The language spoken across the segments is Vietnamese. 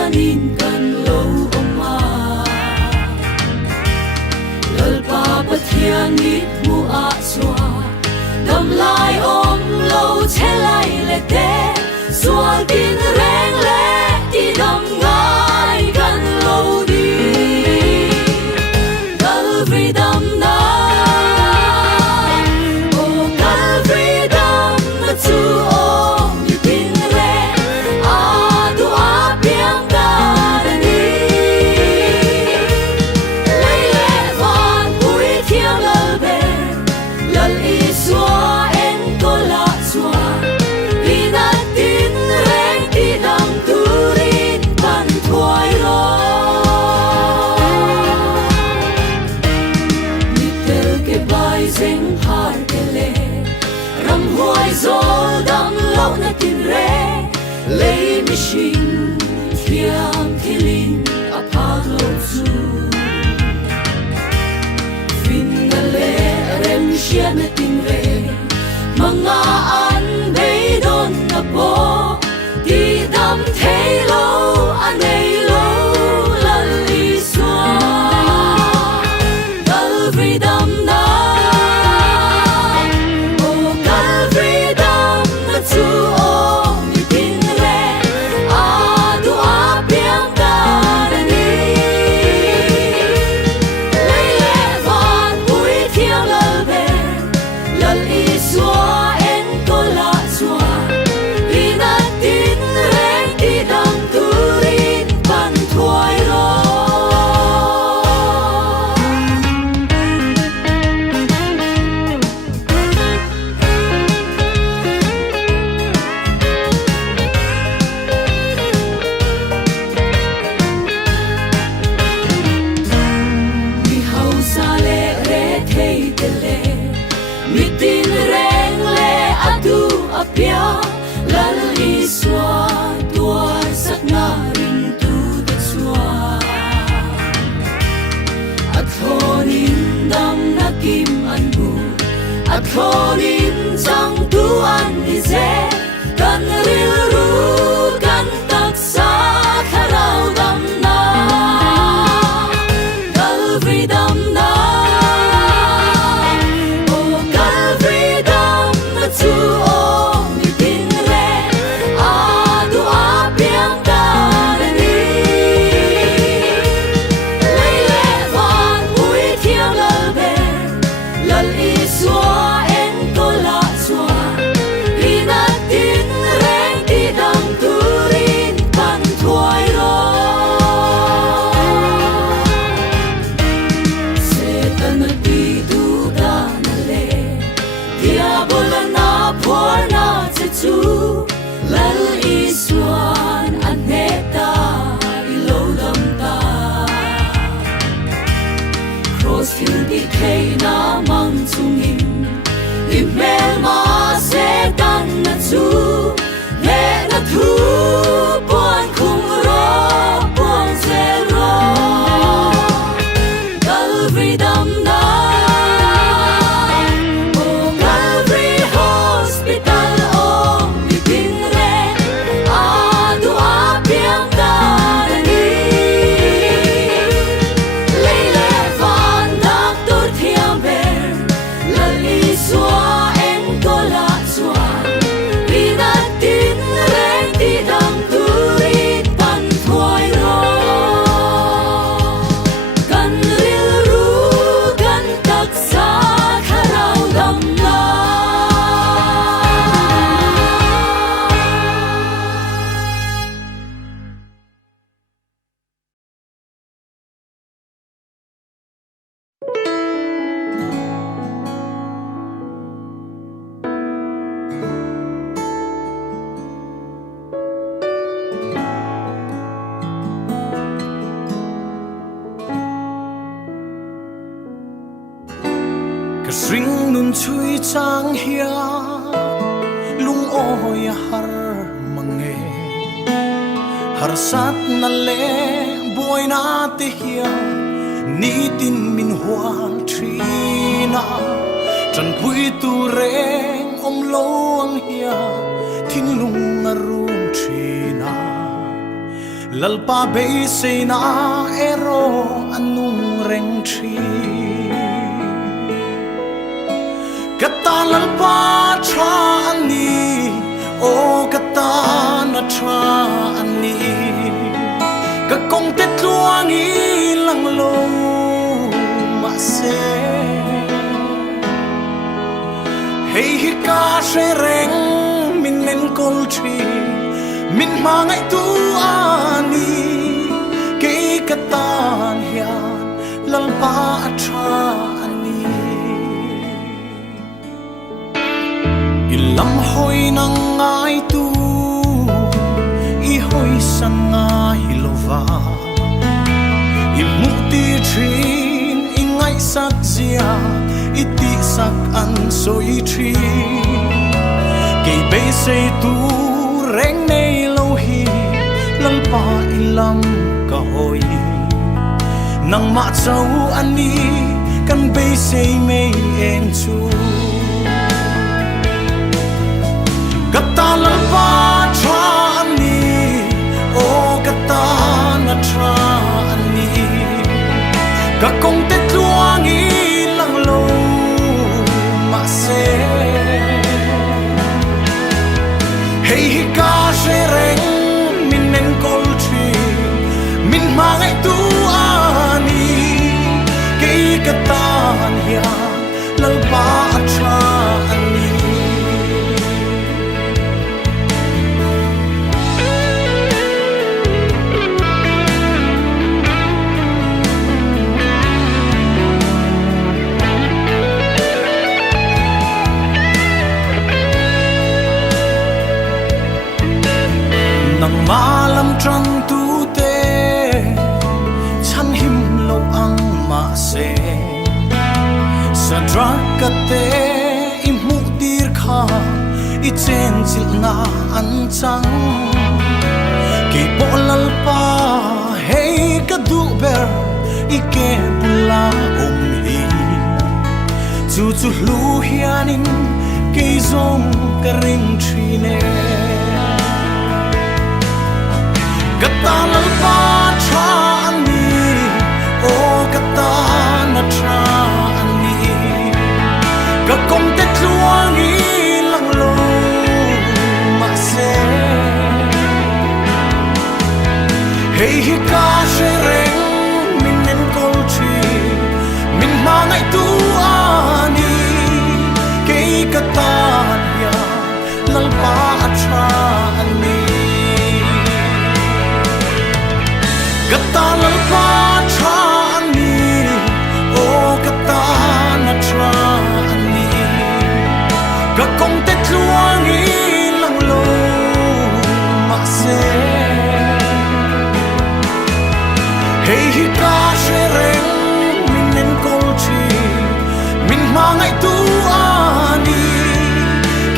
chanin kan lo oma lalpa pathian nit mu a chwa dam lai om lo chelai le te sual tin reng le ti dam ngai kan lo di Calvary dam na o Calvary dam na chu om ni tin re a du a piang ka ni lai le van pui thiam lal be lal i swa en ko la swa li na tin reng ti dam tu rin pan thuai lo ni tel ke bai zeng har ke le ram huai zol dam lo na tin re lei mi shing thiam thilin a pha lo chu fin na le rem shia na tin re manga an bei don na po ti dam thei lo anei lo lal li swa Calvary dam na o Calvary dam na chu om ni tin re a du a piang ka ni lai le van pui thiam lal be lal i swa en ko la swa li na tin reng ti dam tu rin pan thuai lo mi hau sa le re thei te le mi tin reng le atu apia lal i swa tuar sak na ring tu te swa athonin dam na kim an bu athonin chang tu an ni ze kan ril ru kan tak sa kharau dam na Calvary dam na o Calvary dam na chu om ni tin re a du a piang ka ni lai le van pui thiam lal be lal i swa en ko la swa li na tin reng ti dam tu rin pan thuai lo Satan na ti du da na le diabolo na por na che chu lal i swan an ne ta i lo dam ta cross hill di thei na mang chungin i mel ma se tan na chu le na thu pon khung ro pon se ro Calvary dam na o Calvary hospital om ni tin re a du a piang ka ni lai le van doctor thiam ber lal i swa en ko la swa li na tin reng ti dam tu rin pan thuai lo kan ril ru kan tak sa kharau dam na Ka ring nun chui chang hia lung oi har mange har sat na le boy na te hia ni tin min hual trina tran pui tu reng om lo ang hia thin lung arung trina lalpa be se na ero anung reng tri kata lalpa tra ani o kata na tra ani ka kong te tluang i lang lo ma se hey hi ka she reng min nen kol tri min mangai tu ani ke katan hian lalpa tra ani ilam hoi nang ngai tu i hoi san ngai lova i muti trin i ngai sak zia i ti sak an soi tri ke be se tu reng nei lo hi lalpa ilam ka hoi nang ma chau ani kan be se mei en chu kata lalpa tra ani o kata na tra ani ka kong te tluang i lang lo ma se hey hi ka she reng min nen kol tri min mangai tu ani ke katan hian lalpa tra ani nang malam trăng tu te chan him lo ang ma se sa drak te i mu dir kha i chen chil na an chang ke bolal pa hey ka du ber i ke bula hi chu chu lu hianin ke zong ka ring trine kata lalpa tra ani o kata na tra ani ka kong te tluang i lang lo ma se hey hi ka she reng min nen kol tri min mangai tu ani ke kata ya lalpa tra ani kata lalpa tra ani o kata na tra ani ka kong te tluang i lang lo ma se hey hi ka she reng min nen kol tri min mangai tu ani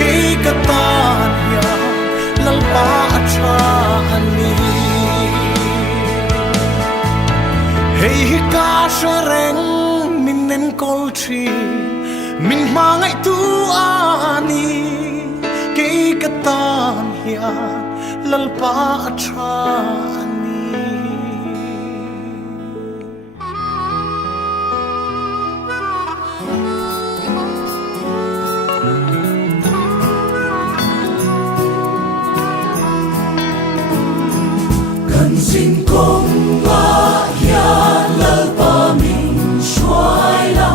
ke kata ya lalpa tra ani hey hi ka she reng min nen kol tri min mangai tu ani ke katan hian lalpa tra ani cần xin công ba hian lalpa min shuai la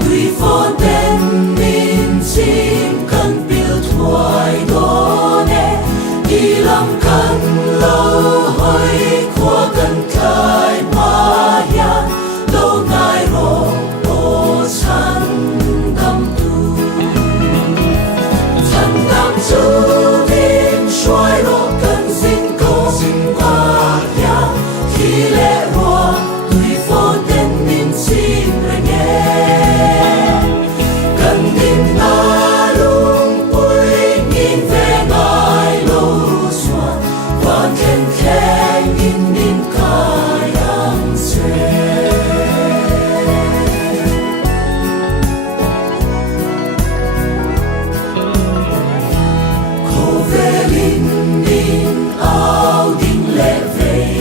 tui fo ten min chim kan pil thuai do ne i lam kan lo hoi khua kan thai ma hian lo ngai ro o chan dam tu min shuai ro kan xin công ba hian khi lệ ro tui fo ten min chim re nghe cần tin na lung pui nhìn về ngài lâu xóa và khen khen in nin ca yang xuê khổ về linh nin ao đinh lệ về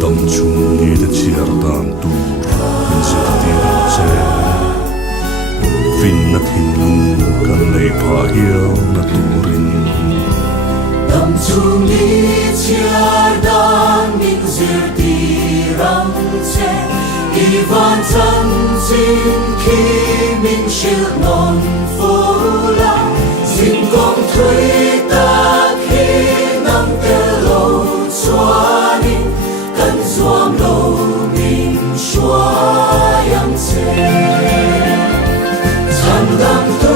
dam chung ni de chiar dan tu min zir tir che fin na thin lung kan lei pha hial na turin Dam chung ni chiar dan min zir tirang che Ivan chân xin khi mình shil non phula xin con thuê ta khi nắng tê lâu xóa đi cần doam lâu mình xóa yang xe chân đam tu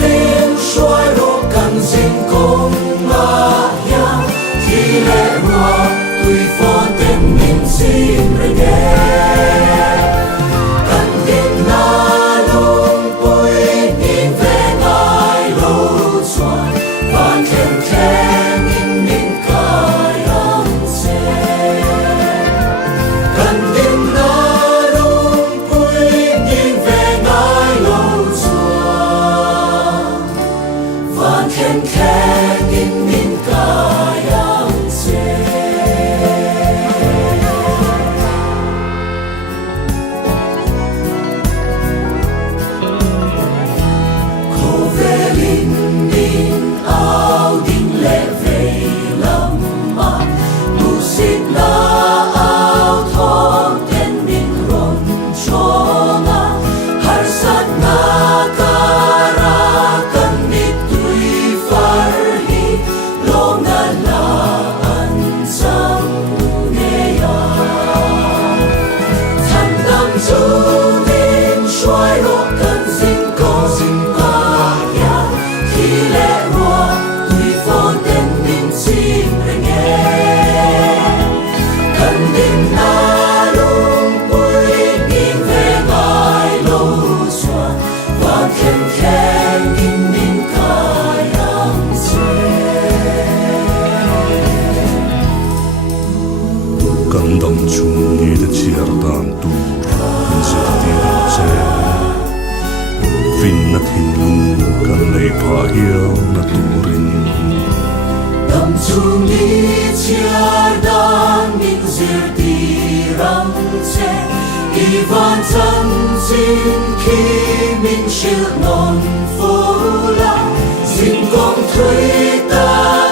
mình xóa rô cần xin con mà ya thì lệ hoa tùy phó tên mình xin rồi nghe kan dam chung ni de chiar dan tu min zir tir che fin na thin lung kan lei pha hial na turin Dam chung ni chiar dan min zir tirang che Ivan chân xin khi mình shil non phula xin con thuê ta